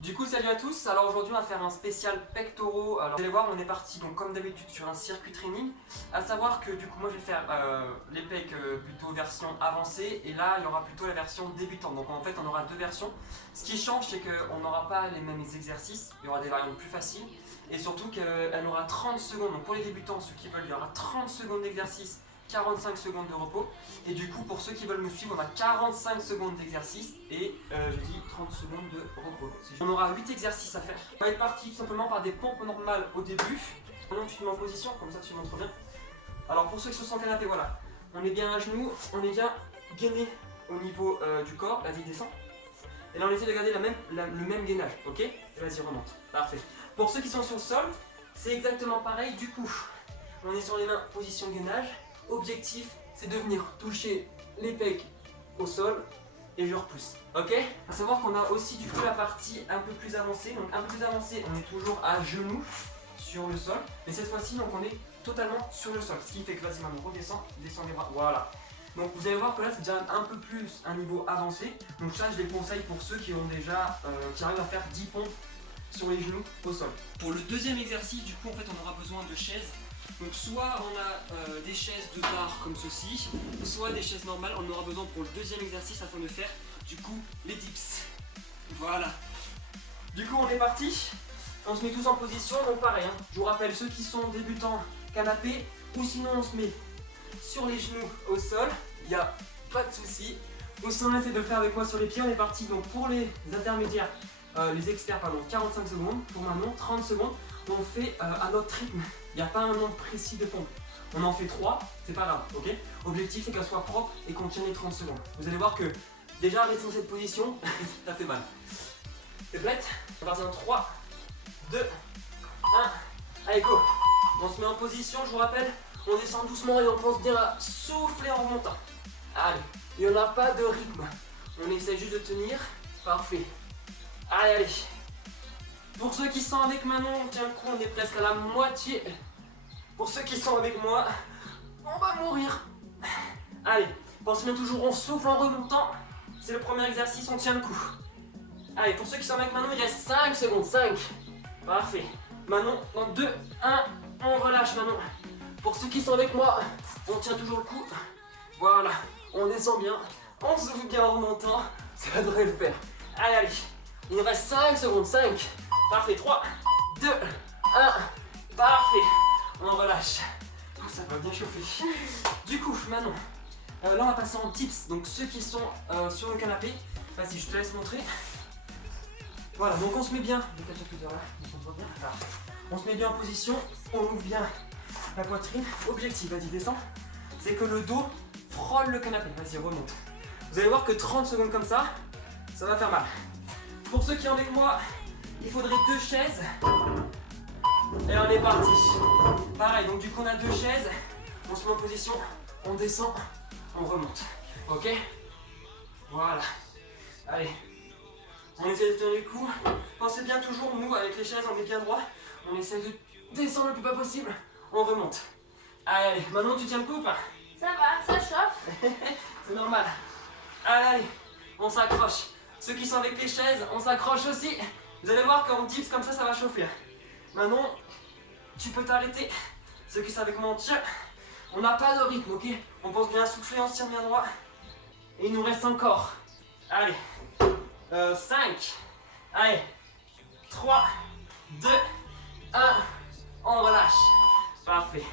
Du coup, salut à tous. Alors aujourd'hui, on va faire un spécial pectoraux. Alors vous allez voir, on est parti donc comme d'habitude sur un circuit training. À savoir que du coup, moi je vais faire les pecs plutôt version avancée et là il y aura plutôt la version débutante. Donc en fait, on aura deux versions. Ce qui change, c'est qu'on n'aura pas les mêmes exercices. Il y aura des variantes plus faciles et surtout qu'elle aura 30 secondes. Donc pour les débutants, ceux qui veulent, il y aura 30 secondes d'exercice, 45 secondes de repos. Et du coup, pour ceux qui veulent me suivre, on a 45 secondes d'exercice et je dis 30 secondes de repos. On aura 8 exercices à faire. On va être parti tout simplement par des pompes normales au début. Maintenant, tu te mets en position, comme ça tu montres bien. Alors pour ceux qui sont sur le canapé, voilà. On est bien à genoux, on est bien gainé au niveau du corps. Vas-y, descends. Et là, on essaie de garder le même gainage, ok? Vas-y, remonte. Parfait. Pour ceux qui sont sur le sol, c'est exactement pareil. Du coup, on est sur les mains, position gainage. Objectif, c'est de venir toucher les pecs au sol et je repousse. Ok? À savoir qu'on a aussi du coup la partie un peu plus avancée. Donc un peu plus avancée, on est toujours à genoux sur le sol. Mais cette fois-ci, donc on est totalement sur le sol. Ce qui fait que vas-y maman, redescends, descends les bras. Voilà. Donc vous allez voir que là c'est déjà un peu plus un niveau avancé. Donc ça je les conseille pour ceux qui ont déjà qui arrivent à faire 10 pompes sur les genoux au sol. Pour le deuxième exercice, du coup en fait on aura besoin de chaises. Donc soit on a des chaises de barre comme ceci, soit des chaises normales. On aura besoin pour le deuxième exercice afin de faire du coup les dips. Voilà. Du coup on est parti. On se met tous en position, donc pareil. Je vous rappelle ceux qui sont débutants canapé ou sinon on se met sur les genoux au sol. Il n'y a pas de souci. Ou sinon on essaie de le faire avec moi sur les pieds. On est parti donc pour les intermédiaires, les experts pardon, 45 secondes. Pour Manon 30 secondes. On fait à notre rythme. Il n'y a pas un nombre précis de pompes. On en fait 3, c'est pas grave, ok? Objectif c'est qu'elle soit propre et qu'on tienne les 30 secondes. Vous allez voir que déjà rester dans cette position, ça fait mal. T'es prête? On va partir dans 3, 2, 1. Allez go! On se met en position, je vous rappelle, on descend doucement et on pense bien à souffler en remontant. Allez, il n'y en a pas de rythme. On essaie juste de tenir. Parfait. Allez, allez. Pour ceux qui sont avec Manon, on tient le coup, on est presque à la moitié. Pour ceux qui sont avec moi, on va mourir. Allez, pensez bien toujours, on souffle en remontant. C'est le premier exercice, on tient le coup. Allez, pour ceux qui sont avec Manon, il reste 5 secondes, 5. Parfait. Manon, dans 2, 1, on relâche Manon. Pour ceux qui sont avec moi, on tient toujours le coup. Voilà, on descend bien, on souffle bien en remontant. Ça devrait le faire. Allez, allez. Il nous reste 5 secondes, 5. Parfait, 3, 2, 1. Parfait. On relâche. Ça va bien chauffer. Du coup, Manon, là on va passer en tips. Donc ceux qui sont sur le canapé, vas-y, je te laisse montrer. Voilà, donc on se met bien. On se met bien en position. On ouvre bien la poitrine. Objectif, vas-y, descends. C'est que le dos frôle le canapé. Vas-y, remonte. Vous allez voir que 30 secondes comme ça va faire mal. Pour ceux qui sont avec moi, il faudrait 2 chaises. Et on est parti. Pareil, donc du coup on a 2 chaises. On se met en position, on descend, on remonte. Ok? Voilà. Allez. On essaie de tenir le coup. Pensez bien toujours, nous avec les chaises, on est bien droit. On essaie de descendre le plus bas possible. On remonte. Allez, maintenant tu tiens le coup ou pas? Ça va, ça chauffe. C'est normal. Allez, on s'accroche. Ceux qui sont avec les chaises, on s'accroche aussi. Vous allez voir quand on dips comme ça va chauffer. Maintenant, tu peux t'arrêter. Ceux qui sont avec moi, on tient. On n'a pas de rythme, ok? On pense bien à souffler, on se tient bien droit. Et il nous reste encore. Allez. 5. Allez. 3, 2, 1. On relâche. Parfait.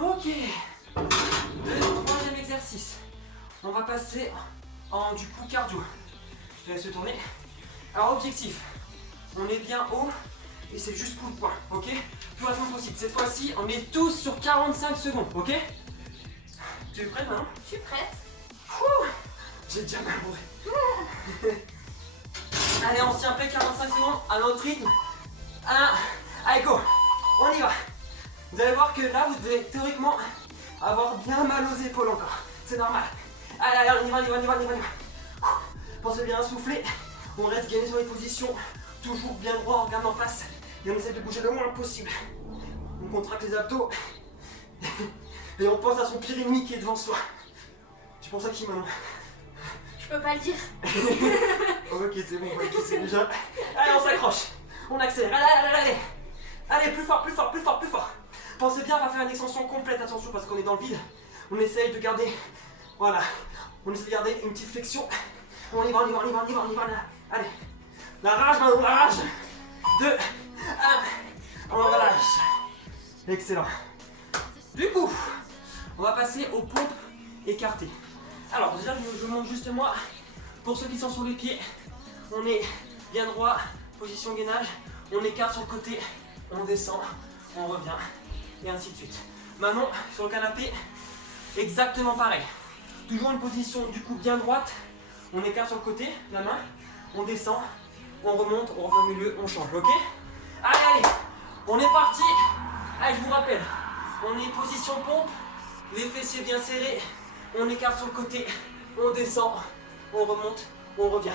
Ok. Troisième exercice. On va passer en du coup cardio. Je te laisse te tourner. Alors objectif, on est bien haut et c'est juste coup de poing, ok? Plus rapidement possible. Cette fois-ci, on est tous sur 45 secondes, ok? Tu es prête maintenant? Je suis prête. J'ai déjà mal bourré. Allez, on se tient prêt 45 secondes à notre rythme. 1, allez go, on y va. Vous allez voir que là, vous devez théoriquement avoir bien mal aux épaules encore. C'est normal. Allez, allez, on y va. Pensez bien à souffler. On reste gainé sur les positions. Toujours bien droit, on regarde en face. Et on essaie de bouger le moins possible. On contracte les abdos. Et on pense à son pire ennemi qui est devant soi. Tu penses à qui maintenant? Je peux pas le dire. Ok, c'est bon, ok, c'est déjà. Allez, on s'accroche. On accélère. Allez. Allez, plus fort. Pensez bien, on va faire une extension complète, attention, parce qu'on est dans le vide. On essaye de garder. Voilà. On essaie de garder une petite flexion. On y va. Là. Allez. La rage, Manon, la rage. 2, 1. On relâche. Excellent. Du coup, on va passer aux pompes écartées. Alors, déjà, je monte juste moi. Pour ceux qui sont sur les pieds, on est bien droit, position gainage. On écarte sur le côté, on descend, on revient, et ainsi de suite. Manon, sur le canapé, exactement pareil. Toujours une position du coup bien droite. On écarte sur le côté, la main, on descend, on remonte, on revient au milieu, on change, ok? Allez, on est parti. Allez, je vous rappelle, on est position pompe, les fessiers bien serrés, on écarte sur le côté, on descend, on remonte, on revient.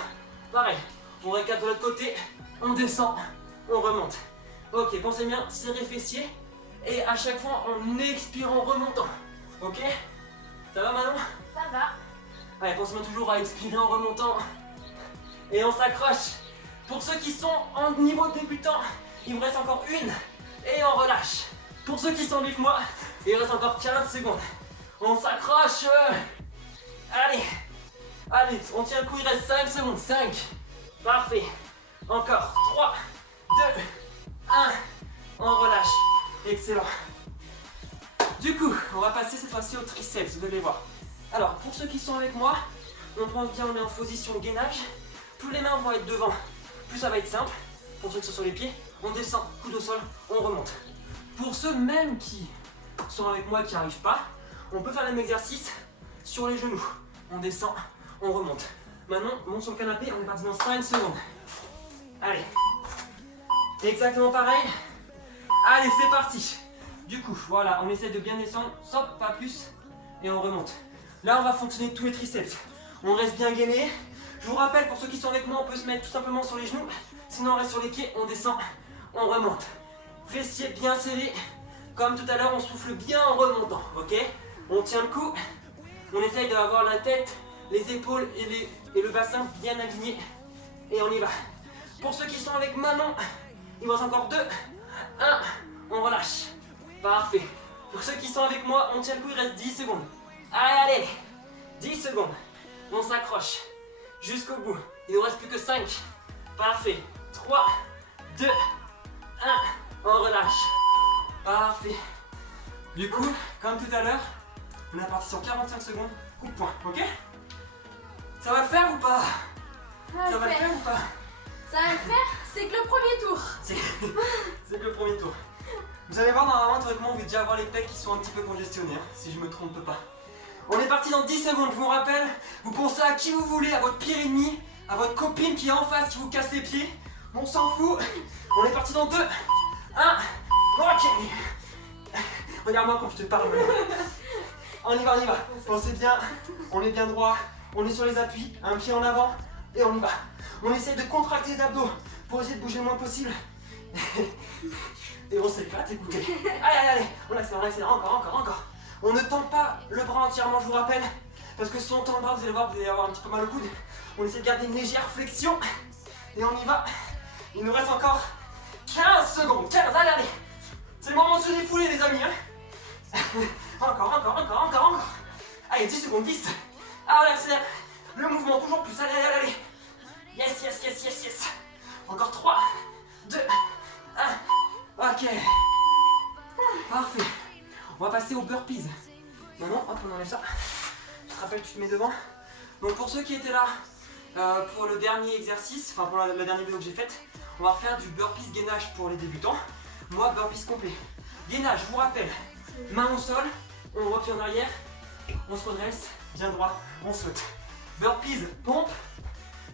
Pareil, on récarte de l'autre côté, on descend, on remonte. Ok, pensez bien, serrer fessiers, et à chaque fois en expirant, remontant. Ok? Ça va Manon? Ça va. Allez, pensez bien toujours à expirer en remontant. Et on s'accroche. Pour ceux qui sont en niveau débutant, il me reste encore une. Et on relâche. Pour ceux qui sont avec moi, il reste encore 15 secondes. On s'accroche. Allez, on tient le coup, il reste 5 secondes. 5. Parfait. Encore. 3, 2, 1. On relâche. Excellent. Du coup, on va passer cette fois-ci au triceps, vous allez voir. Alors, pour ceux qui sont avec moi, on prend bien, on est en position gainage. Plus les mains vont être devant, plus ça va être simple. Pour ceux qui sont sur les pieds, on descend, coude au sol, on remonte. Pour ceux même qui sont avec moi et qui n'y arrivent pas, on peut faire le même exercice sur les genoux. On descend, on remonte. Maintenant, on monte sur le canapé, on est parti dans 5 secondes. Allez. Exactement pareil. Allez, c'est parti. Du coup, voilà, on essaie de bien descendre, stop, pas plus, et on remonte. Là, on va fonctionner tous les triceps. On reste bien gainé. Je vous rappelle, pour ceux qui sont avec moi, on peut se mettre tout simplement sur les genoux. Sinon, on reste sur les pieds, on descend, on remonte. Fessiers bien serrés. Comme tout à l'heure, on souffle bien en remontant, ok? On tient le coup. On essaye d'avoir la tête, les épaules et le bassin bien alignés. Et on y va. Pour ceux qui sont avec Manon, il me reste encore 2, 1, on relâche. Parfait. Pour ceux qui sont avec moi, on tient le coup, il reste 10 secondes. Allez, 10 secondes. On s'accroche jusqu'au bout. Il ne reste plus que 5. Parfait. 3, 2, 1, on relâche. Parfait. Du coup, comme tout à l'heure, on est parti sur 45 secondes, coup de poing, ok? Ça va le faire ou pas? Ça va le faire ou pas? Ça va le faire, c'est que le premier tour. C'est que le premier tour. Vous allez voir, normalement, théoriquement, vous devez déjà avoir les pecs qui sont un petit peu congestionnés, hein, si je me trompe pas. On est parti dans 10 secondes, je vous rappelle, vous pensez à qui vous voulez, à votre pire ennemi, à votre copine qui est en face, qui vous casse les pieds. On s'en fout. On est parti dans 2, 1, ok. Regarde-moi quand je te parle. On y va. Pensez bien, on est bien droit, on est sur les appuis, un pied en avant, et on y va. On essaie de contracter les abdos pour essayer de bouger le moins possible. Et on s'éclate, écoutez. Allez, on accélère, encore. On ne tend pas le bras entièrement, je vous rappelle, parce que si on tend le bras, vous allez voir, vous allez avoir un petit peu mal au coude. On essaie de garder une légère flexion, et on y va. Il nous reste encore 15 secondes, 15, allez. C'est le moment de se défouler, les amis, hein. Encore. Allez, 10 secondes, 10. Ah, on accélère. Le mouvement, toujours plus, allez. Yes. Encore 3, 2, 1. Ok. Parfait. On va passer aux burpees. Maintenant, hop, on enlève ça. Je te rappelle, tu te mets devant. Donc pour ceux qui étaient là pour le dernier exercice, enfin pour la dernière vidéo que j'ai faite, on va refaire du burpees gainage pour les débutants. Moi, burpees complet. Gainage, je vous rappelle, main au sol, on replie en arrière, on se redresse, bien droit, on saute. Burpees, pompe,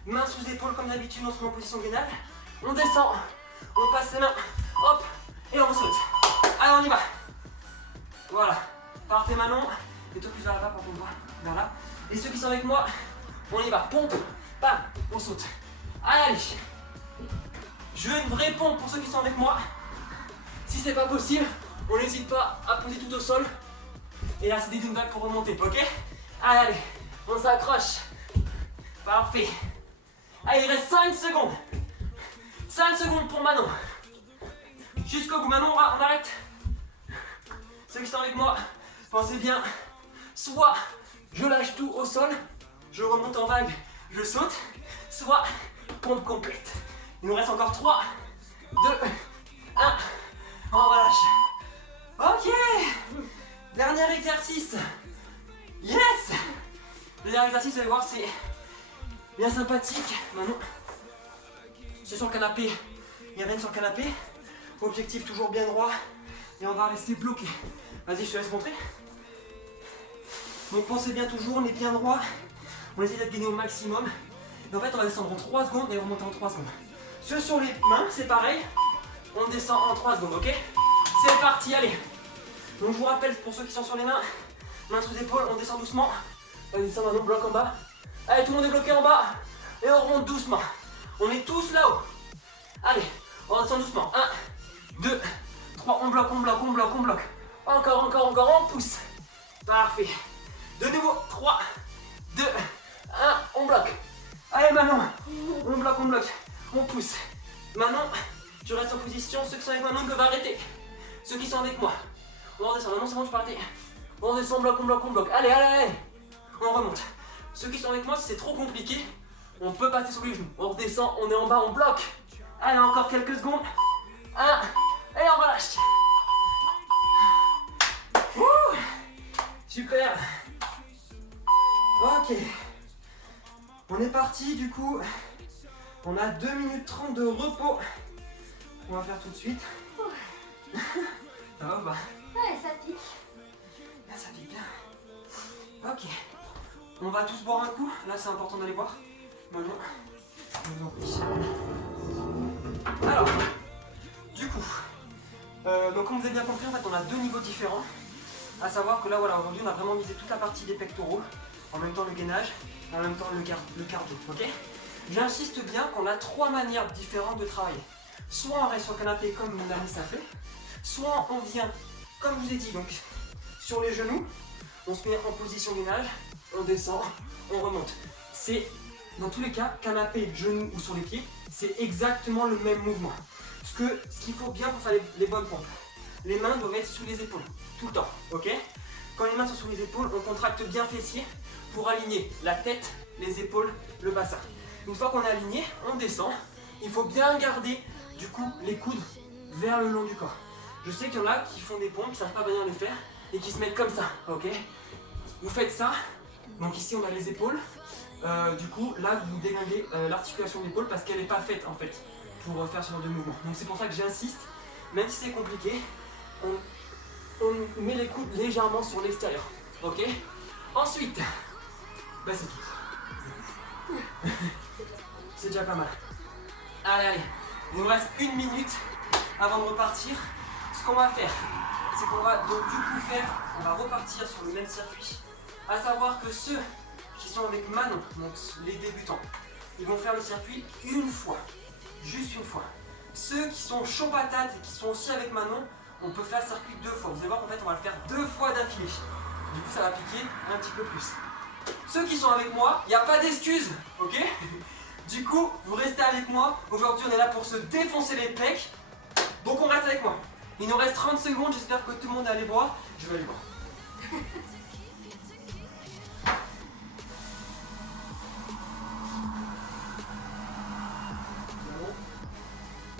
main sous épaule comme d'habitude, on se met en position gainage, on descend, on passe les mains, hop, et on saute. Allez, on y va. Voilà, parfait Manon. Et toi plus vers là-bas, par contre, vers là. Et ceux qui sont avec moi, on y va. Pompe, bam, on saute. Allez. Je veux une vraie pompe pour ceux qui sont avec moi. Si c'est pas possible, on n'hésite pas à poser tout au sol. Et là, c'est des double vagues pour remonter, ok? Allez, on s'accroche. Parfait. Allez, il reste 5 secondes. 5 secondes pour Manon. Jusqu'au bout, Manon, on arrête. Ceux qui sont avec moi, pensez bien. Soit je lâche tout au sol, je remonte en vague, je saute. Soit pompe complète. Il nous reste encore 3, 2, 1. On relâche. Ok. Dernier exercice. Yes. Le dernier exercice, vous allez voir, c'est bien sympathique. Manon, c'est sur le canapé. Il règne sur le canapé. Objectif toujours bien droit. Et on va rester bloqué. Vas-y, je te laisse montrer. Donc pensez bien toujours, on est bien droit. On essaie d'être gainé au maximum. Et en fait, on va descendre en 3 secondes et remonter en 3 secondes. Ceux sur les mains, c'est pareil. On descend en 3 secondes, ok? C'est parti, allez. Donc je vous rappelle, pour ceux qui sont sur les mains, mains sous les épaules, on descend doucement. On descend maintenant, bloc en bas. Allez, tout le monde est bloqué en bas. Et on remonte doucement. On est tous là-haut. Allez, on descend doucement. 1, 2, 3, on bloque, on bloque, on bloque, on bloque. Encore, encore, encore, on pousse. Parfait. De nouveau, 3, 2, 1, on bloque. Allez Manon, on bloque, on pousse. Manon, tu restes en position, ceux qui sont avec Manon peuvent arrêter. Ceux qui sont avec moi, on redescend, Manon c'est bon, tu peux arrêter. On descend, on bloque, on bloque. Allez, allez, allez. On remonte. Ceux qui sont avec moi, si c'est trop compliqué, on peut passer sur les genoux. On redescend, on est en bas, on bloque. Allez, encore quelques secondes. 1, et on relâche. Ouh, super. Ok. On est parti du coup. On a 2 minutes 30 de repos. On va faire tout de suite. Ça va ou pas? Ouais, ça pique. Là, ça pique bien. Ok. On va tous boire un coup. Là, c'est important d'aller boire. Manon, je vous en prie. Alors, du coup, donc comme vous avez bien compris, en fait, on a 2 niveaux différents. À savoir que là, voilà, aujourd'hui, on a vraiment misé toute la partie des pectoraux. En même temps, le gainage. En même temps, le cardio. Ok? J'insiste bien qu'on a 3 manières différentes de travailler. Soit on reste sur le canapé comme mon ami ça fait. Soit on vient, comme je vous ai dit, donc sur les genoux. On se met en position gainage. On descend, on remonte. C'est, dans tous les cas, canapé, genoux ou sur les pieds, c'est exactement le même mouvement. Ce qu'il faut bien pour faire les bonnes pompes, les mains doivent être sous les épaules, tout le temps, ok? Quand les mains sont sous les épaules, on contracte bien fessier pour aligner la tête, les épaules, le bassin. Une fois qu'on est aligné, on descend. Il faut bien garder, du coup, les coudes vers le long du corps. Je sais qu'il y en a qui font des pompes, qui ne savent pas bien les faire, et qui se mettent comme ça, ok? Vous faites ça. Donc ici on a les épaules, du coup là vous déglinguez l'articulation de l'épaule parce qu'elle n'est pas faite en fait pour faire ce genre de mouvement. Donc c'est pour ça que j'insiste, même si c'est compliqué, on met les coudes légèrement sur l'extérieur, ok? Ensuite, bah c'est tout. C'est déjà pas mal. Allez, allez, il nous reste 1 minute avant de repartir. Ce qu'on va faire, c'est qu'on va donc du coup on va repartir sur le même circuit. À savoir que ceux qui sont avec Manon, donc les débutants, ils vont faire le circuit une fois, juste une fois. Ceux qui sont chauds patates et qui sont aussi avec Manon, on peut faire le circuit 2 fois. Vous allez voir qu'en fait on va le faire 2 fois d'affilée. Du coup ça va piquer un petit peu plus. Ceux qui sont avec moi, il n'y a pas d'excuses, ok? Du coup, vous restez avec moi. Aujourd'hui on est là pour se défoncer les pecs. Donc on reste avec moi. Il nous reste 30 secondes, j'espère que tout le monde est allé boire. Je vais aller boire.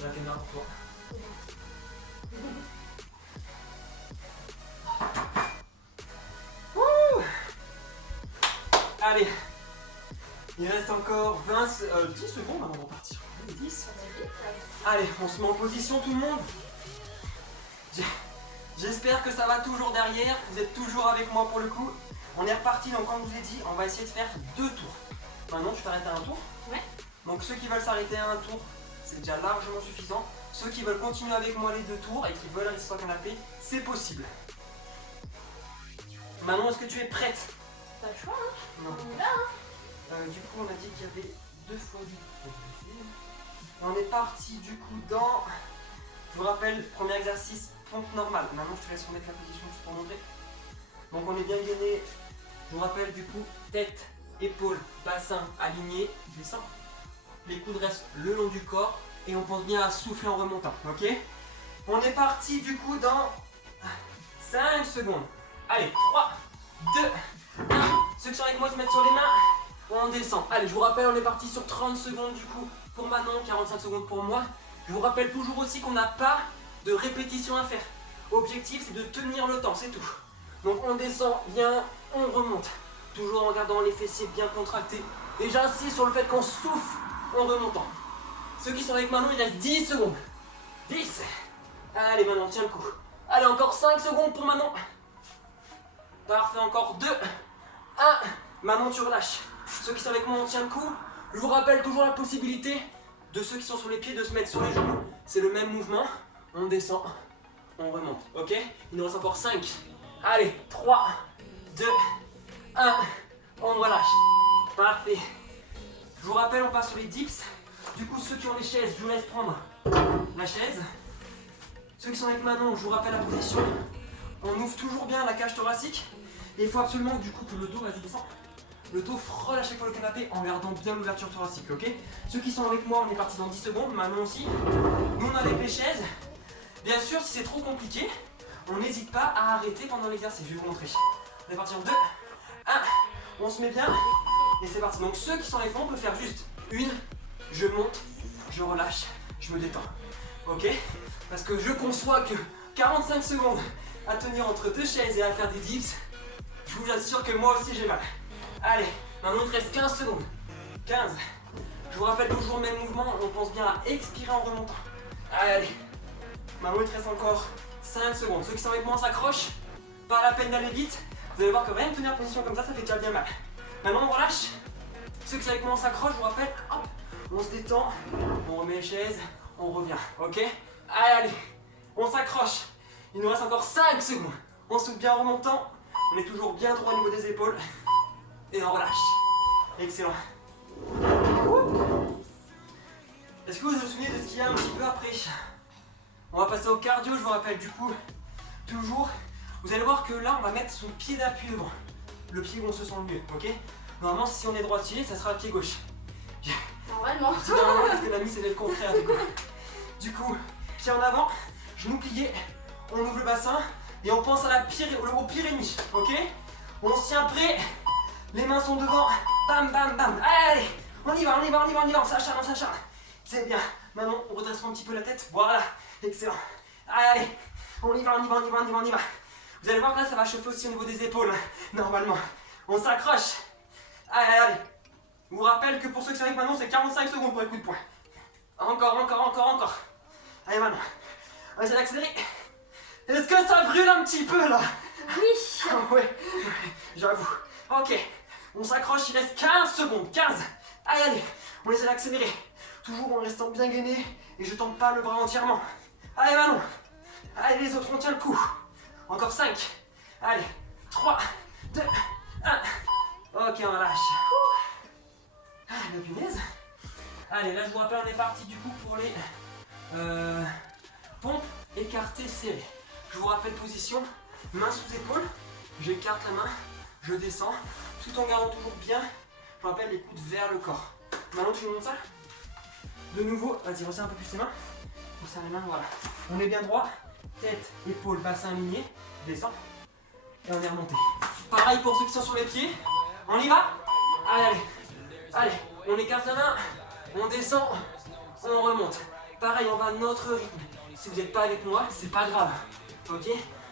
La caméra pour toi. Ouh. Allez, il reste encore 10 secondes avant de repartir. 10. Allez, on se met en position tout le monde. J'espère que ça va toujours derrière, vous êtes toujours avec moi pour le coup. On est reparti, donc comme je vous ai dit, on va essayer de faire 2 tours. Maintenant, tu t'arrêtes à un tour. Ouais. Donc ceux qui veulent s'arrêter à un tour, c'est déjà largement suffisant. Ceux qui veulent continuer avec moi les 2 tours et qui veulent rester sur le canapé, c'est possible. Manon, est-ce que tu es prête? Pas le choix, hein. Non. On est là, hein. Du coup, on a dit qu'il y avait 2 fois 10. On est parti du coup dans... Je vous rappelle, premier exercice, pompe normale. Maintenant, je te laisse remettre la position juste pour montrer. Donc on est bien gainé. Je vous rappelle du coup, tête, épaules, bassin aligné, descend. les coudes restent le long du corps et on pense bien à souffler en remontant, ok? On est parti du coup dans 5 secondes. Allez, 3, 2, 1. Ceux qui sont avec moi se mettent sur les mains. On descend. Allez, je vous rappelle, on est parti sur 30 secondes du coup pour Manon, 45 secondes pour moi. Je vous rappelle toujours aussi qu'on n'a pas de répétition à faire. Objectif, c'est de tenir le temps, c'est tout. Donc on descend bien, on remonte. Toujours en gardant les fessiers bien contractés. Et j'insiste sur le fait qu'on souffle en remontant. Ceux qui sont avec Manon, il reste 10 secondes. 10. Allez Manon, tiens le coup. Allez, encore 5 secondes pour Manon. Parfait, encore 2. 1. Manon, tu relâches. Ceux qui sont avec moi, on tient le coup. Je vous rappelle toujours la possibilité de ceux qui sont sur les pieds de se mettre sur les genoux. C'est le même mouvement. On descend, on remonte. Ok? Il nous reste encore 5. Allez, 3, 2, 1. On relâche. Parfait. Je vous rappelle, on passe sur les dips. Du coup, ceux qui ont les chaises, je vous laisse prendre la chaise. Ceux qui sont avec Manon, je vous rappelle la position. On ouvre toujours bien la cage thoracique. Et il faut absolument du coup que le dos, vas-y descend. Le dos frôle à chaque fois le canapé en gardant bien l'ouverture thoracique, ok? Ceux qui sont avec moi, on est parti dans 10 secondes, Manon aussi. Nous on est avec les chaises. Bien sûr, si c'est trop compliqué, on n'hésite pas à arrêter pendant l'exercice, je vais vous montrer. On est parti en 2, 1, on se met bien, et c'est parti. Donc ceux qui sont avec moi, on peut faire juste une, je monte, je relâche, je me détends, ok? Parce que je conçois que 45 secondes à tenir entre deux chaises et à faire des dips, je vous assure que moi aussi j'ai mal. Allez, maintenant il te reste 15 secondes. 15. Je vous rappelle toujours le même mouvement, on pense bien à expirer en remontant. Allez, maintenant il te reste encore 5 secondes. Ceux qui sont avec moi, on s'accroche. Pas la peine d'aller vite. Vous allez voir que rien que tenir position comme ça fait déjà bien mal. Maintenant on relâche. Ceux qui sont avec moi, on s'accroche, je vous rappelle. Hop, on se détend, on remet les chaises, on revient. Ok? Allez, on s'accroche. Il nous reste encore 5 secondes. On souffle bien en remontant. On est toujours bien droit au niveau des épaules. Et on relâche. Excellent. Est-ce que vous vous souvenez de ce qu'il y a un petit peu après? On va passer au cardio, je vous rappelle du coup. Toujours. Vous allez voir que là, on va mettre son pied d'appui devant. Le pied où on se sent le mieux, ok? Normalement, si on est droitier, ça sera le pied gauche. Normalement. Je dis normalement parce que la mise, c'est le contraire du coup. Du coup, pied en avant, genou plié, on ouvre le bassin et on pense à au pire ennemi, ok? On se tient prêt. Les mains sont devant, bam bam bam, allez, on y va, on s'acharne. C'est bien, maintenant on redresse un petit peu la tête, voilà, excellent. Allez, on y va. Vous allez voir que là ça va chauffer aussi au niveau des épaules, normalement. On s'accroche, allez. Je vous rappelle que pour ceux qui sont avec Manon, c'est 45 secondes pour les coups de poing. Encore. Allez Manon, on va essayer d'accélérer. Est-ce que ça brûle un petit peu là? Oui. Ah ouais, j'avoue. Ok, on s'accroche, il reste 15 secondes, 15. Allez, on essaie d'accélérer. Toujours en restant bien gainé et je tends pas le bras entièrement. Allez Manon, allez les autres, on tient le coup. Encore 5, allez, 3, 2, 1. Ok, on relâche. Ah, la punaise. Allez, là je vous rappelle, on est parti du coup pour les pompes écartées serrées. Je vous rappelle position, main sous épaule, j'écarte la main. Je descends, tout en gardant toujours bien, je vous rappelle, les coudes vers le corps. Maintenant, tu nous montres ça? De nouveau, vas-y, resserre un peu plus ses mains. Resserre les mains, voilà. On est bien droit, tête, épaule, bassin aligné, descend. Et on est remonté. Pareil pour ceux qui sont sur les pieds. On y va? Allez, on écarte la main, on descend, on remonte. Pareil, on va à notre rythme. Si vous n'êtes pas avec moi, c'est pas grave. Ok?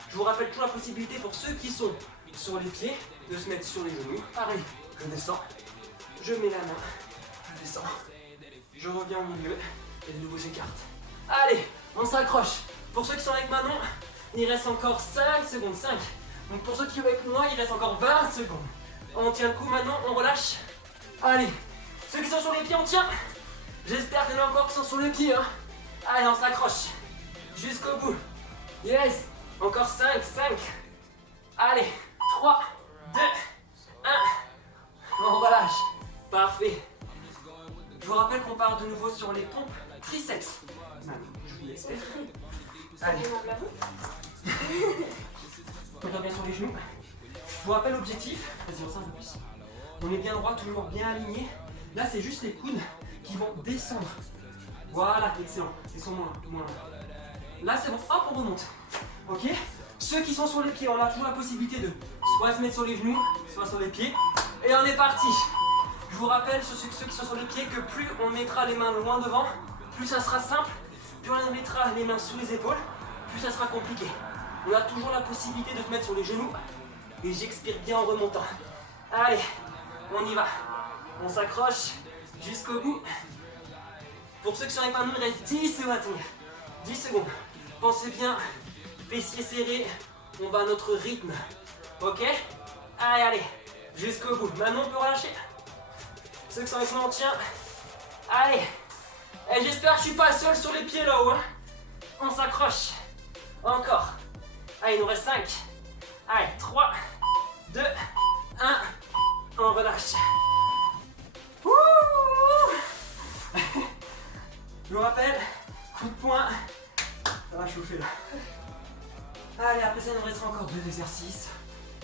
Je vous rappelle toujours la possibilité pour ceux qui sont sur les pieds, de se mettre sur les genoux. Pareil, je descends, je mets la main, je descends, je reviens au milieu et de nouveau j'écarte. Allez, on s'accroche. Pour ceux qui sont avec Manon, il reste encore 5 secondes, 5. Donc pour ceux qui sont avec moi, il reste encore 20 secondes. On tient le coup maintenant, on relâche. Allez, ceux qui sont sur les pieds, on tient. J'espère qu'il y en a encore qui sont sur les pieds. Hein. Allez, on s'accroche jusqu'au bout. Yes, encore 5. Allez, 3, 2, 1. On relâche. Parfait. Je vous rappelle qu'on part de nouveau sur les pompes triceps. Je vous laisse faire. Allez. On revient bien sur les genoux. Je vous rappelle l'objectif. Vas-y, on un peu plus. On est bien droit, toujours bien aligné. Là, c'est juste les coudes qui vont descendre. Voilà, excellent. Ils sont moins loin. Là, c'est bon. Hop, on remonte. Ok? Ceux qui sont sur les pieds, on a toujours la possibilité de soit se mettre sur les genoux, soit sur les pieds. Et on est parti. Je vous rappelle, ceux qui sont sur les pieds, que plus on mettra les mains loin devant, plus ça sera simple. Plus on mettra les mains sous les épaules, plus ça sera compliqué. On a toujours la possibilité de se mettre sur les genoux. Et j'expire bien en remontant. Allez, on y va. On s'accroche jusqu'au bout. Pour ceux qui sont avec moi, il reste 10 secondes à tenir. 10 secondes. Pensez bien, fessiers serrés, on va à notre rythme. Ok? Allez, allez, jusqu'au bout. Maintenant, on peut relâcher. Ceux qui sont avec moi, on tient. Allez. Et j'espère que je suis pas seul sur les pieds là-haut. Hein. On s'accroche. Encore. Allez, il nous reste 5. Allez, 3, 2, 1. On relâche. Ouh. Je vous rappelle, coup de poing. Ça va chauffer là. Allez, après ça, il nous restera encore 2 exercices.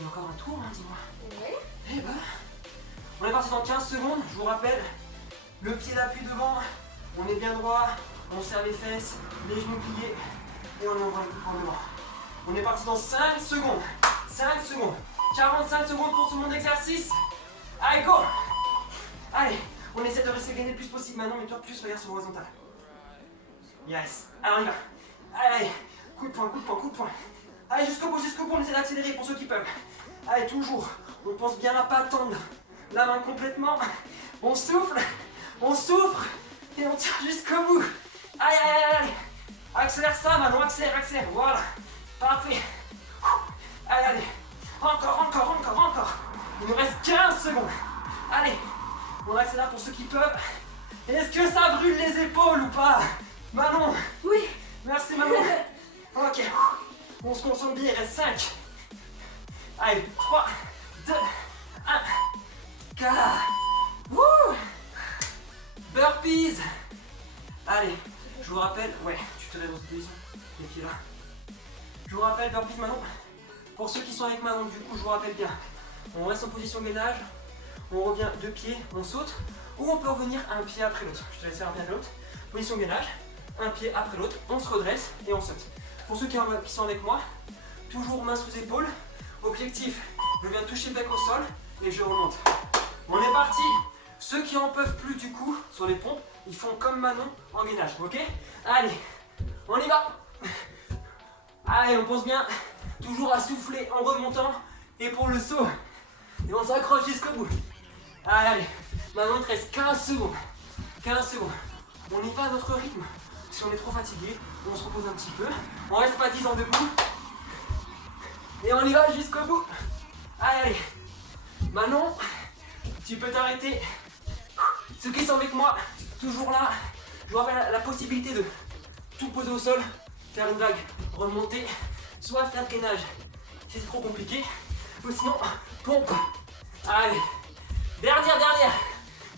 Et encore un tour, hein, dis-moi. Oui. Et ben, on est parti dans 15 secondes. Je vous rappelle, le pied d'appui devant. On est bien droit. On serre les fesses, les genoux pliés. Et on envoie le coup de poing devant. On est parti dans 5 secondes. 5 secondes. 45 secondes pour tout mon exercice. Allez, go! Allez, on essaie de rester gainé le plus possible maintenant, mais toi plus regarde sur l'horizontal. Yes. Alors on y va. Allez, allez. Coup de poing, coup de poing, coup de poing. Allez, jusqu'au bout, on essaie d'accélérer pour ceux qui peuvent. Allez, toujours. On pense bien à pas tendre la main complètement. On souffle, et on tire jusqu'au bout. Allez, allez, allez, allez. Accélère ça, Manon, accélère, accélère. Voilà. Parfait. Allez, allez. Encore. Il nous reste 15 secondes. Allez, on accélère pour ceux qui peuvent. Est-ce que ça brûle les épaules ou pas? Manon? Oui. Merci, Manon. Ok. On se concentre bien, il reste 5. Allez, 3, 2, 1. 4. Wouh! Burpees. Allez, je vous rappelle, ouais, tu te lèves dans cette position, les pieds là. Je vous rappelle, burpees Manon. Pour ceux qui sont avec Manon, du coup, je vous rappelle bien. On reste en position gainage, on revient 2 pieds, on saute, ou on peut revenir un pied après l'autre. Je te laisse faire un pied après l'autre. Position gainage, un pied après l'autre, on se redresse et on saute. Pour ceux qui sont avec moi, toujours main sous épaule. Objectif, je viens toucher le bec au sol et je remonte. On est parti. Ceux qui en peuvent plus du coup, sur les pompes, ils font comme Manon en gainage, ok? Allez, on y va. Allez, on pense bien, toujours à souffler en remontant. Et pour le saut, et on s'accroche jusqu'au bout. Allez, allez, maintenant il te reste 15 secondes. 15 secondes. On y va à notre rythme. Si on est trop fatigué, on se repose un petit peu. On reste pas 10 ans debout. Et on y va jusqu'au bout. Allez, allez. Manon, tu peux t'arrêter. Ceux qui sont avec moi, toujours là, je vous rappelle la possibilité de tout poser au sol, faire une vague, remonter, soit faire le gainage. Si c'est trop compliqué, ou sinon, pompe. Allez, dernière.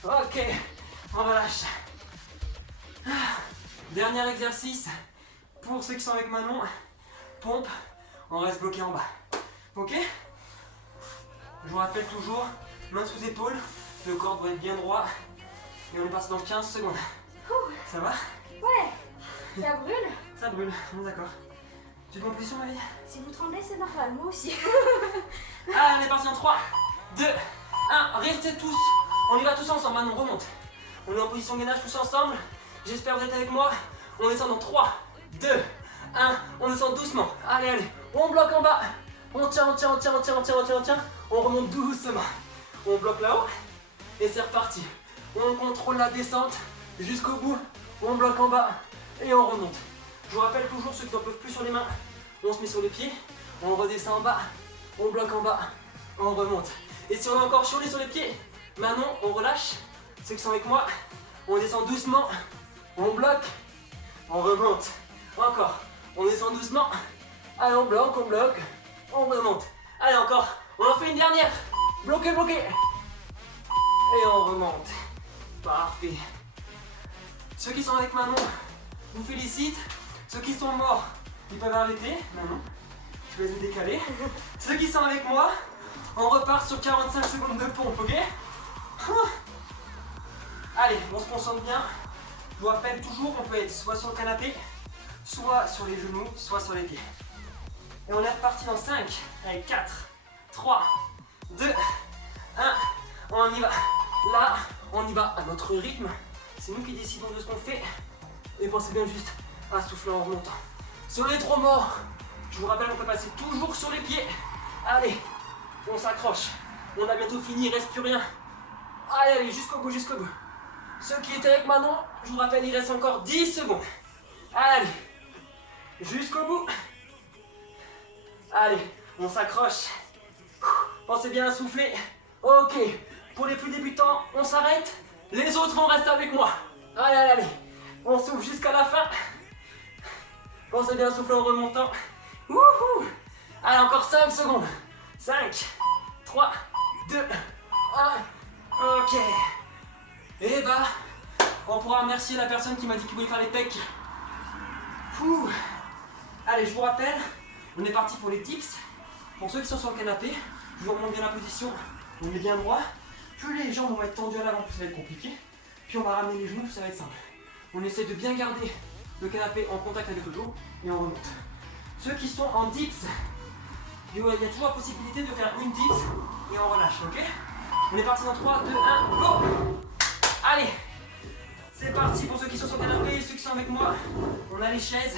Ok, on relâche. Dernier exercice, pour ceux qui sont avec Manon, pompe, on reste bloqué en bas. Ok? Je vous rappelle toujours, main sous épaule, le corps doit être bien droit. Et on est parti dans 15 secondes. Ça va? Ouais. Ça brûle? Ça brûle, on est d'accord. Tu es en position, ma vie? Si vous tremblez, c'est normal, moi aussi. Allez, on est parti en 3, 2, 1. Restez tous. On y va tous ensemble, maintenant on remonte. On est en position gainage tous ensemble. J'espère que vous êtes avec moi. On descend dans 3, 2, 1. On descend doucement. Allez, allez. On bloque en bas. On tient. On remonte doucement. On bloque là-haut. Et c'est reparti. On contrôle la descente jusqu'au bout. On bloque en bas. Et on remonte. Je vous rappelle toujours, ceux qui n'en peuvent plus sur les mains, on se met sur les pieds. On redescend en bas. On bloque en bas. On remonte. Et si on est encore chaudé sur les pieds, maintenant on relâche. Ceux qui sont avec moi, on descend doucement. On bloque. On remonte. Encore. On descend doucement. Allez, on bloque. On remonte. Allez, encore. On en fait une dernière. Bloqué. Et on remonte. Parfait. Ceux qui sont avec Manon, vous félicite. Ceux qui sont morts, ils peuvent arrêter. Manon, je vais les décaler. Ceux qui sont avec moi, on repart sur 45 secondes de pompe, ok? Allez, on se concentre bien. Je vous rappelle toujours qu'on peut être soit sur le canapé, soit sur les genoux, soit sur les pieds. Et on est reparti dans 5, allez, 4, 3, 2, 1, on y va. Là, on y va à notre rythme. C'est nous qui décidons de ce qu'on fait. Et pensez bien juste à souffler en remontant. Sur les 3 morts, je vous rappelle qu'on peut passer toujours sur les pieds. Allez, on s'accroche. On a bientôt fini, il ne reste plus rien. Allez, allez, jusqu'au bout, jusqu'au bout. Ceux qui étaient avec Manon, je vous rappelle, il reste encore 10 secondes. Allez, jusqu'au bout. Allez, on s'accroche. Pensez bien à souffler. Ok, pour les plus débutants, on s'arrête. Les autres vont rester avec moi. Allez, allez, allez. On souffle jusqu'à la fin. Pensez bien à souffler en remontant. Wouhou. Allez, encore 5 secondes. 5, 3, 2, 1. Ok. Et bah, on pourra remercier la personne qui m'a dit qu'il voulait faire les pecs. Ouh. Allez, je vous rappelle, on est parti pour les tips. Pour ceux qui sont sur le canapé, je vous remonte bien la position. On est bien droit. Plus les jambes vont être tendues à l'avant, plus ça va être compliqué. Puis on va ramener les genoux, plus ça va être simple. On essaie de bien garder le canapé en contact avec le dos et on remonte. Ceux qui sont en dips, il y a toujours la possibilité de faire une dips et on relâche, ok? On est parti dans 3, 2, 1, go! Allez! C'est parti pour ceux qui sont sur le canapé et ceux qui sont avec moi. On a les chaises.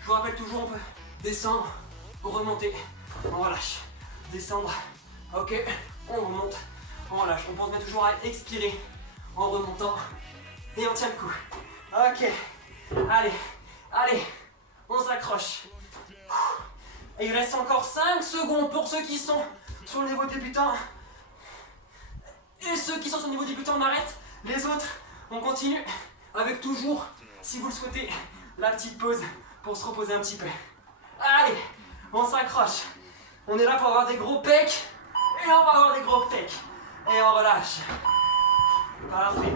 Je vous rappelle toujours, on peut descendre, remonter, on relâche. Descendre, ok, on remonte, on relâche. On pense bien toujours à expirer en remontant et on tient le coup. Ok, allez, allez, on s'accroche. Et il reste encore 5 secondes pour ceux qui sont sur le niveau débutant. Et ceux qui sont sur le niveau débutant, on arrête. Les autres, on continue avec toujours, si vous le souhaitez, la petite pause pour se reposer un petit peu. Allez, on s'accroche. On est là pour avoir des gros pecs. Et on va avoir des gros pecs. Et on relâche. Parfait.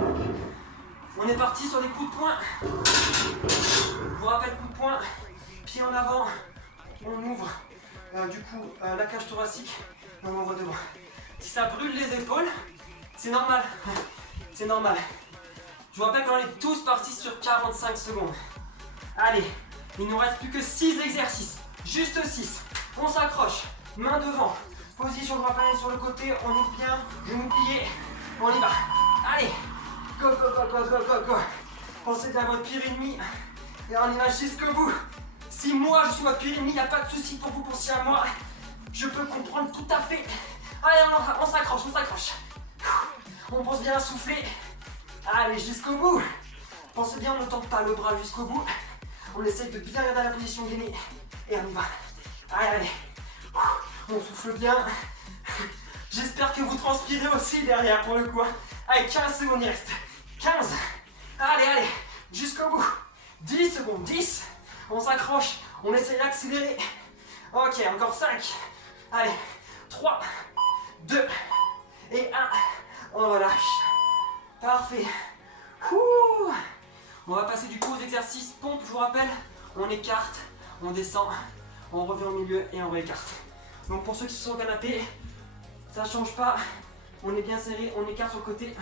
On est parti sur les coups de poing. Je vous rappelle, coup de poing, pied en avant. On ouvre la cage thoracique et on envoie devant. Si ça brûle les épaules, c'est normal. C'est normal. Je vous rappelle qu'on est tous partis sur 45 secondes. Allez, il nous reste plus que 6 exercices. Juste 6. On s'accroche. Main devant. Position, je vous rappelle, sur le côté. On ouvre bien. Genoux pliés. On y va. Allez. Go, go, go, go, go, go, go. Pensez bien à votre pire ennemi. Et on y va jusqu'au bout. Si moi je suis votre pire ennemi, il n'y a pas de souci pour vous penser à moi. Je peux comprendre tout à fait. Allez, on s'accroche, on s'accroche. On pense bien à souffler. Allez, jusqu'au bout. Pensez bien, on ne tente pas le bras jusqu'au bout. On essaye de bien garder la position gainée. Et on y va. Allez, allez. On souffle bien. J'espère que vous transpirez aussi derrière pour le coup. Allez, 15 secondes, il reste. 15. Allez, allez. Jusqu'au bout. 10 secondes. 10. On s'accroche. On essaye d'accélérer. Ok, encore 5. Allez. 3, 2 et 1. On relâche. Parfait. Ouh. On va passer du coup aux exercices pompe. Je vous rappelle, on écarte, on descend, on revient au milieu et on réécarte. Donc pour ceux qui sont au canapé, ça ne change pas. On est bien serré, on écarte sur le côté,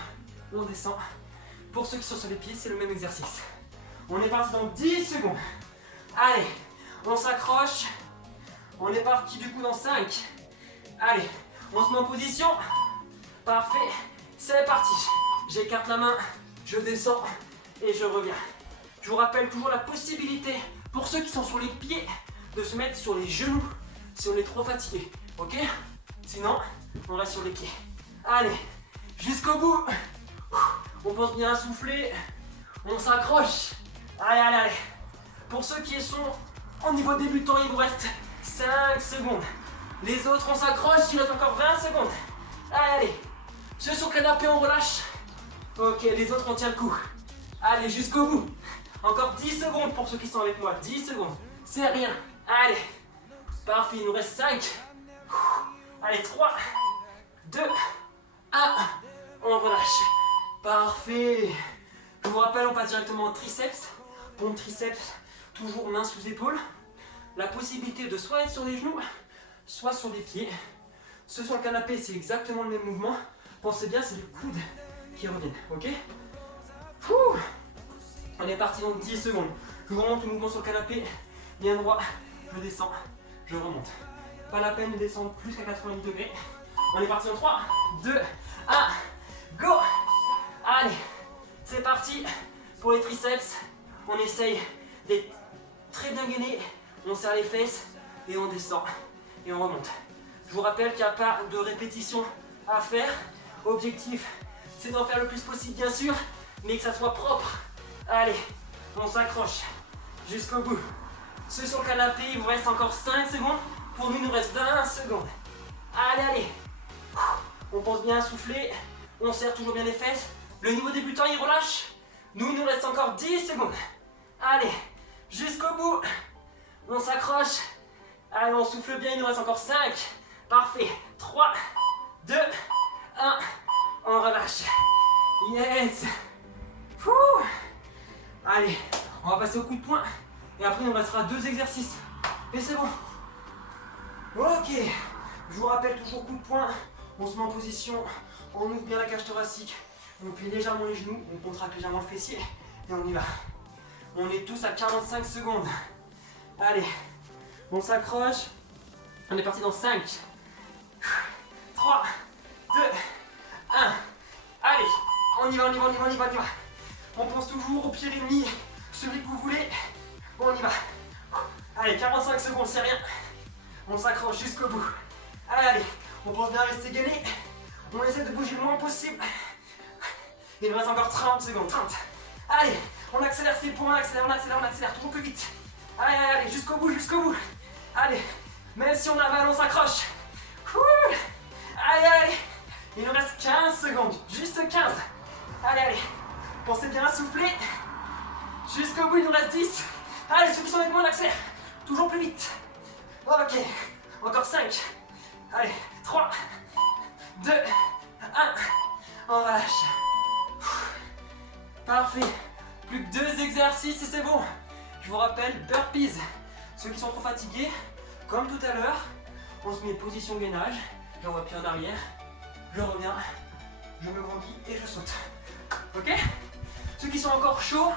on descend. Pour ceux qui sont sur les pieds, c'est le même exercice. On est parti dans 10 secondes. Allez, on s'accroche. On est parti du coup dans 5. Allez, on se met en position. Parfait, c'est parti. J'écarte la main, je descends et je reviens. Je vous rappelle toujours la possibilité pour ceux qui sont sur les pieds de se mettre sur les genoux si on est trop fatigué. Ok? Sinon, on reste sur les pieds. Allez, jusqu'au bout. On pense bien à souffler. On s'accroche. Allez, allez, allez. Pour ceux qui sont au niveau débutant, il vous reste 5 secondes. Les autres, on s'accroche, il reste encore 20 secondes. Allez, allez. Ceux sur le canapé, on relâche. Ok, les autres, on tient le coup. Allez, jusqu'au bout. Encore 10 secondes pour ceux qui sont avec moi. 10 secondes. C'est rien. Allez. Parfait, il nous reste 5. Allez, 3, 2, 1. On relâche. Parfait. Je vous rappelle, on passe directement au triceps. Pompe triceps, toujours main sous épaule. La possibilité de soit être sur les genoux, soit sur les pieds. Ceux sur le canapé, c'est exactement le même mouvement. Pensez bien, c'est les coudes qui reviennent, ok? Ouh. On est parti dans 10 secondes. Je remonte le mouvement sur le canapé, bien droit, je descends, je remonte. Pas la peine de descendre plus qu'à 90 degrés. On est parti en 3, 2, 1, go! Allez, c'est parti pour les triceps. On essaye d'être très bien gainé, on serre les fesses et on descend et on remonte. Je vous rappelle qu'il n'y a pas de répétition à faire. Objectif, c'est d'en faire le plus possible bien sûr, mais que ça soit propre. Allez, on s'accroche jusqu'au bout. Ceux sur le canapé, il vous reste encore 5 secondes. Pour nous, il nous reste 20 secondes. Allez, allez. On pense bien à souffler. On serre toujours bien les fesses. Le niveau débutant, il relâche. Nous, il nous reste encore 10 secondes. Allez, jusqu'au bout. On s'accroche. Allez, on souffle bien, il nous reste encore 5. Parfait. 3, 2, 1. On relâche. Yes. Ouh. Allez, on va passer au coup de poing. Et après, il nous restera 2 exercices. Et c'est bon. Ok. Je vous rappelle toujours coup de poing. On se met en position. On ouvre bien la cage thoracique. On plie légèrement les genoux. On contracte légèrement le fessier. Et on y va. On est tous à 45 secondes. Allez. On s'accroche. On est parti dans 5, 3, 2, 1. Allez. On y va, on y va, on y va, on y va, on y va. On pense toujours au pire ennemi, celui que vous voulez. On y va. Allez, 45 secondes, c'est rien. On s'accroche jusqu'au bout. Allez, allez. On pense bien rester gainé. On essaie de bouger le moins possible. Il nous reste encore 30 secondes, 30. Allez, on accélère ses points, on accélère, on accélère, on accélère, toujours plus vite. Allez, allez, allez, jusqu'au bout, jusqu'au bout. Allez, même si on a mal, on s'accroche. Allez, allez. Il nous reste 15 secondes, juste 15. Allez, allez. Pensez bien à souffler. Jusqu'au bout, il nous reste 10. Allez, ceux qui sont avec moi, on accélère. Toujours plus vite. Ok, encore 5. Allez, 3, 2, 1. On relâche. Parfait. Plus que 2 exercices et c'est bon. Je vous rappelle, burpees. Ceux qui sont trop fatigués, comme tout à l'heure, on se met position gainage. J'envoie pied en arrière. Je reviens. Je me grandis et je saute. Ok? Ceux qui sont encore chauds,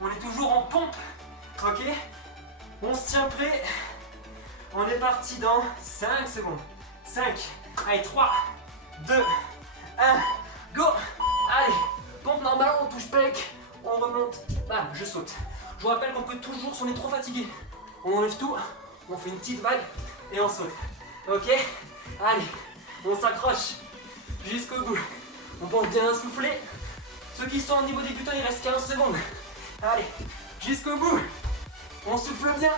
on est toujours en pompe. Ok? On se tient prêt. On est parti dans 5 secondes. 5. Allez, 3, 2, 1. Go! Allez, pompe normale, on touche pec. On remonte. Bam, je saute. Je vous rappelle qu'on peut toujours, si on est trop fatigué, on enlève tout. On fait une petite vague et on saute. Ok? Allez, on s'accroche jusqu'au bout. On pense bien à souffler. Ceux qui sont au niveau débutant, il reste 15 secondes. Allez, jusqu'au bout. On souffle bien.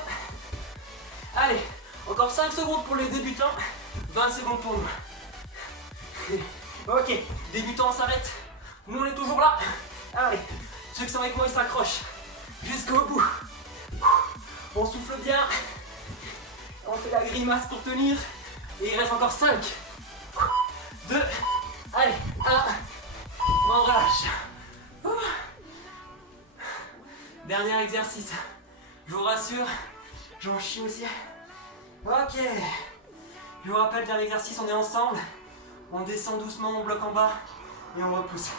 Allez, encore 5 secondes pour les débutants. 20 secondes pour nous. Ok, débutants, on s'arrête. Nous, on est toujours là. Allez, ceux qui sont avec moi, ils s'accrochent. Jusqu'au bout. On souffle bien. On fait la grimace pour tenir. Et il reste encore 5, 2, allez, 1. On relâche. Dernier exercice. Je vous rassure, j'en chie aussi. Ok. Je vous rappelle, dernier exercice, on est ensemble. On descend doucement, on bloque en bas et on repousse.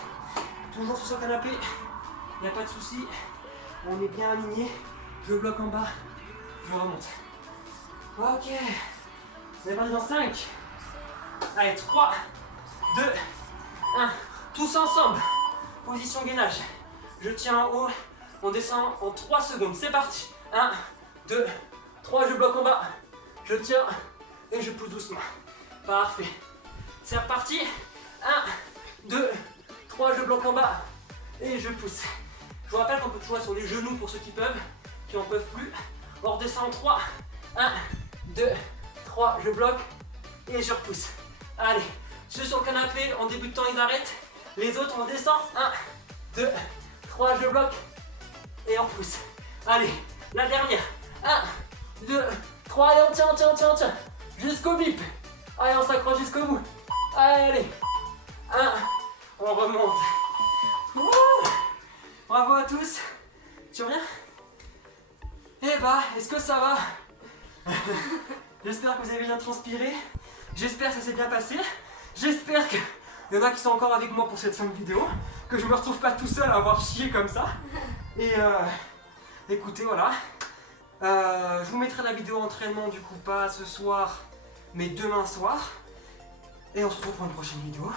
Toujours sur ce canapé, il n'y a pas de souci. On est bien aligné. Je bloque en bas, je remonte. Ok. On est parti dans 5. Allez, 3, 2, 1. Tous ensemble. Position gainage. Je tiens en haut. On descend en 3 secondes. C'est parti. 1, 2, 3. Je bloque en bas. Je tiens et je pousse doucement. Parfait. C'est reparti. 1, 2, 3. Je bloque en bas et je pousse. Je vous rappelle qu'on peut toujours être sur les genoux pour ceux qui peuvent, qui n'en peuvent plus. On redescend en 3. 1, 2, 3, je bloque et je repousse. Allez, ceux sur le canapé, en débutant, ils arrêtent. Les autres, on descend. 1, 2, 3, je bloque et on pousse. Allez, la dernière. 1, 2, 3, et on tient, on tient, on tient, on tient. Jusqu'au bip. Allez, on s'accroche jusqu'au bout. Allez. 1, on remonte. Ouh. Bravo à tous. Tu reviens? Eh bah, est-ce que ça va? J'espère que vous avez bien transpiré. J'espère que ça s'est bien passé. J'espère qu'il y en a qui sont encore avec moi pour cette fin de vidéo. que je me retrouve pas tout seul à avoir chié comme ça. Et écoutez, voilà. Je vous mettrai la vidéo entraînement du coup pas ce soir, mais demain soir. Et on se retrouve pour une prochaine vidéo.